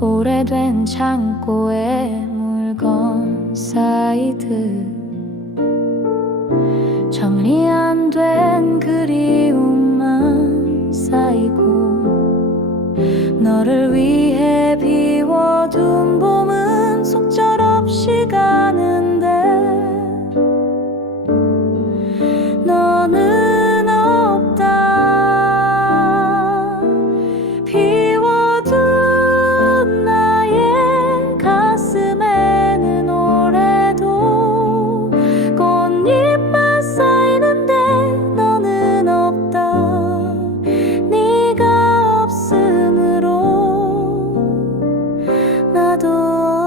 오래된 창고에 물건 쌓이듯 정리 안 된 그리움만 쌓이고 너를 위해 비워 など。